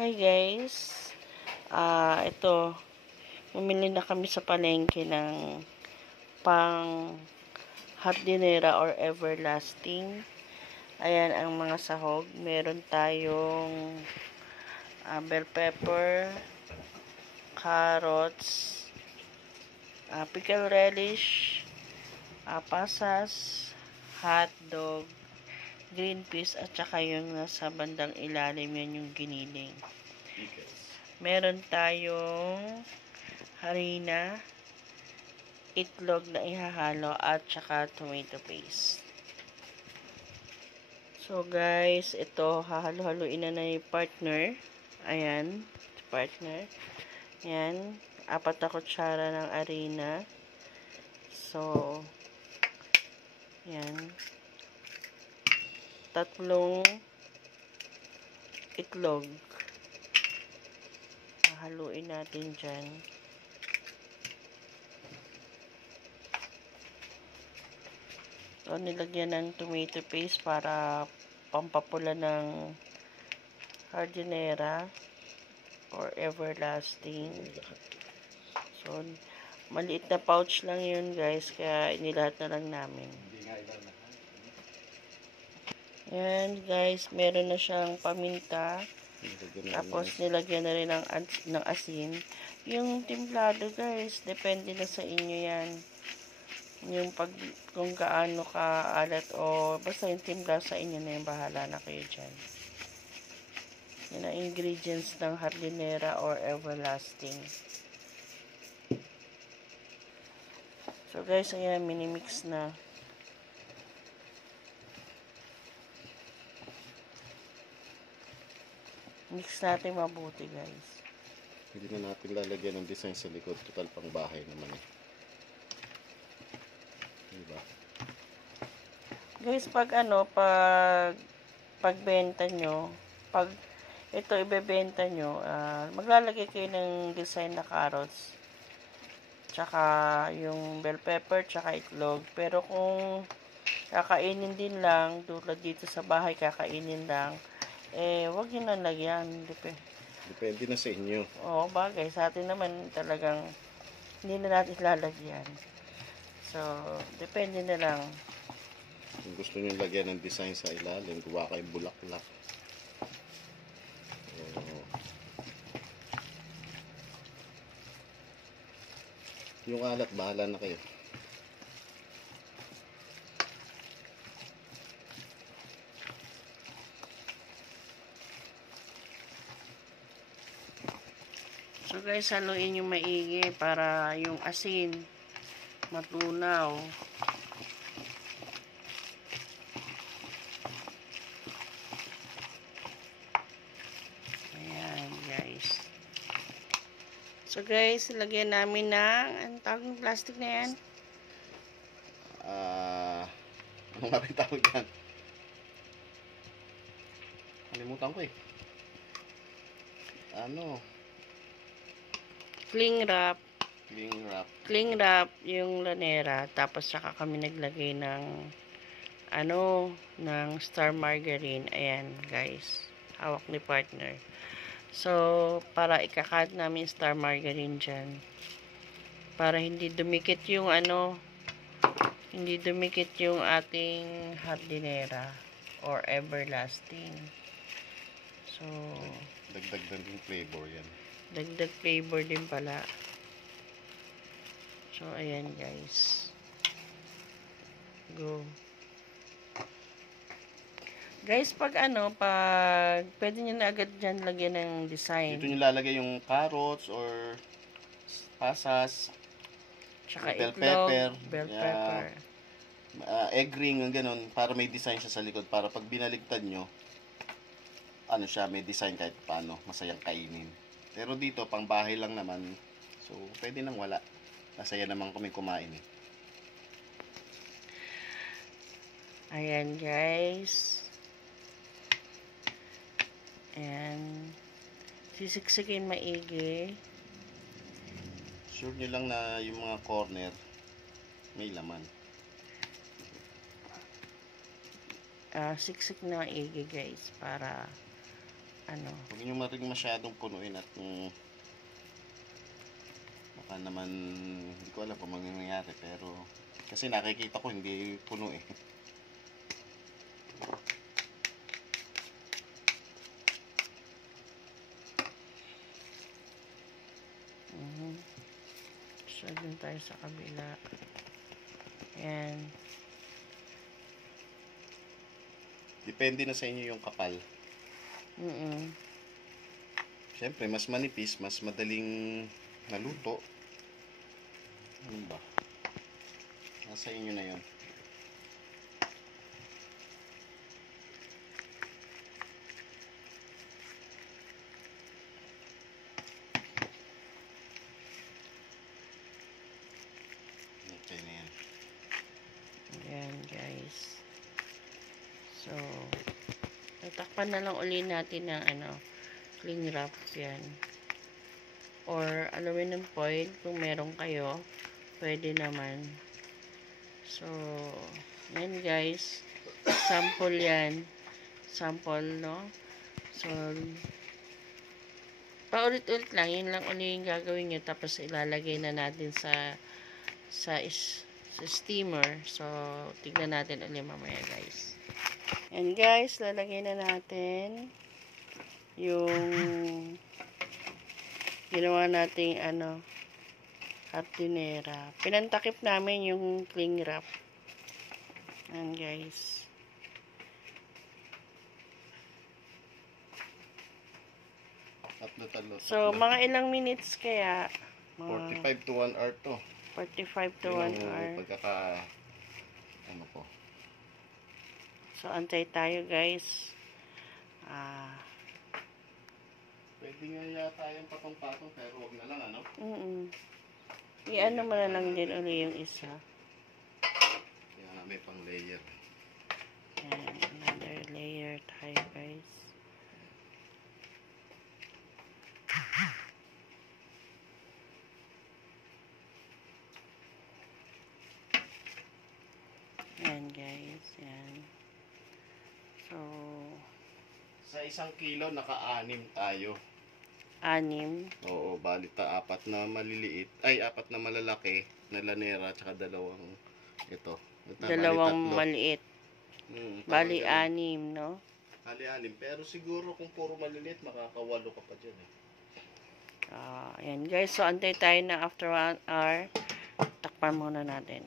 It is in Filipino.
Hi guys, ito, bumili na kami sa palengke ng pang hardinera or everlasting. Ayan ang mga sahog. Meron tayong bell pepper, carrots, pickle relish, pasas, hotdog, green peas, at saka yung nasa bandang ilalim yan yung giniling. Meron tayong harina, itlog na ihahalo, at saka tomato paste. So guys, ito hahalo-haluin na yung partner. Ayan, partner. Ayan, 4 na kutsara ng harina. So, ayan. 3 itlog. Haluin natin dyan. So, nilagyan ng tomato paste para pampapula ng hardinera or everlasting. So, maliit na pouch lang yun guys, kaya inilahat na lang namin. Ayan guys, meron na siyang paminta. Tapos nilagyan na rin ng asin. Yung timplado guys, depende na sa inyo yan. Yung kung gaano ka alat o basta yung timpla sa inyo na yung bahala na kayo dyan. Yan ang ingredients ng hardinera or everlasting. So guys, ayan, minimix na. Mix natin mabuti guys. Hindi na natin lalagyan ng design sa likod. Total pang bahay naman eh. Diba? Guys, pagbenta nyo, pag ito ibebenta nyo, maglalagay kayo ng design na carrots, tsaka yung bell pepper, tsaka itlog. Pero kung kakainin din lang, tulad dito sa bahay, kakainin lang, wag nyo na lagyan. Depende na sa inyo. Oo, bagay. Sa atin naman talagang hindi na natin lalagyan. So, depende na lang. Kung gusto nyo lagyan ng design sa ilalim, gawa kayong bulaklak. Yung alat, bahala na kayo. So guys, haluin yung maigi para yung asin matunaw. Ayan guys. So guys, lagyan namin ng ang tawag ng plastic na yan? Ano nga rin tawag yan? Kalimutan ko eh. Cling wrap. Cling wrap. Cling wrap yung lanera. Tapos saka kami naglagay ng ng star margarine. Ayan guys. Hawak ni partner. So, para ikakat namin star margarine dyan. Para hindi dumikit yung hindi dumikit yung ating hardinera or everlasting. So, Dagdag din flavor yan. Dagdag flavor din pala. So, ayan guys. Go. Guys, pag pwede nyo na agad dyan lagyan ng design. Dito nyo lalagay yung carrots or pasas, Tsaka bell itlog, pepper, bell pepper. Egg ring, ganun, para may design siya sa likod. Para pag binaligtad nyo, may design kahit paano, masayang kainin. Pero dito, pang bahay lang naman, so pwede nang wala. Masaya naman kami kumain eh. Ayan guys. Ayan. Sisiksikin maigi. Sure nyo lang na yung mga corner may laman. Siksik na maigi guys para ano. Huwag nyo maring masyadong punuin at baka naman, hindi ko alam kung mangyayari, pero kasi nakikita ko hindi puno eh. So, dun tayo sa kabila. Ayan. Depende na sa inyo yung kapal. Siyempre, mas manipis, mas madaling naluto. Ano ba? Nasa inyo na yun. Okay na yan. Ayan, guys. So, tatakpan na lang uli natin ng cling wrap yan. Or aluminum foil kung meron kayo, pwede naman. So, yan guys. Sample yan. Sample, no? So, paulit-ulit lang. Yun lang uli yung gagawin nyo. Tapos ilalagay na natin sa steamer. So, tignan natin ulit mamaya guys. And guys, lalagay na natin yung ginawa nating hardinera. Pinantakip namin yung cling wrap. And guys. So, mga ilang minutes kaya? 45 to 1 hour to. 45 to 1 hour. Ano po. So, antay tayo guys. Pwede nga yata yung patong-patong pero huwag na lang, ano? I-ano mo na lang din uli yung isa. Kaya nga may pang layer. And another layer tayo guys. Yan guys, yan. So, sa 1 kilo, naka-6 tayo. 6. Oo, balit na 4 na maliliit. Ay, 4 na malalaki na lanera, tsaka 2 ito. Dalawang maliit. Bali, parang 6, no? Bali 6. Pero siguro kung puro maliliit, makaka-8 ka pa dyan eh. Ayan guys, so antay tayo na after 1 hour. Takpan muna natin.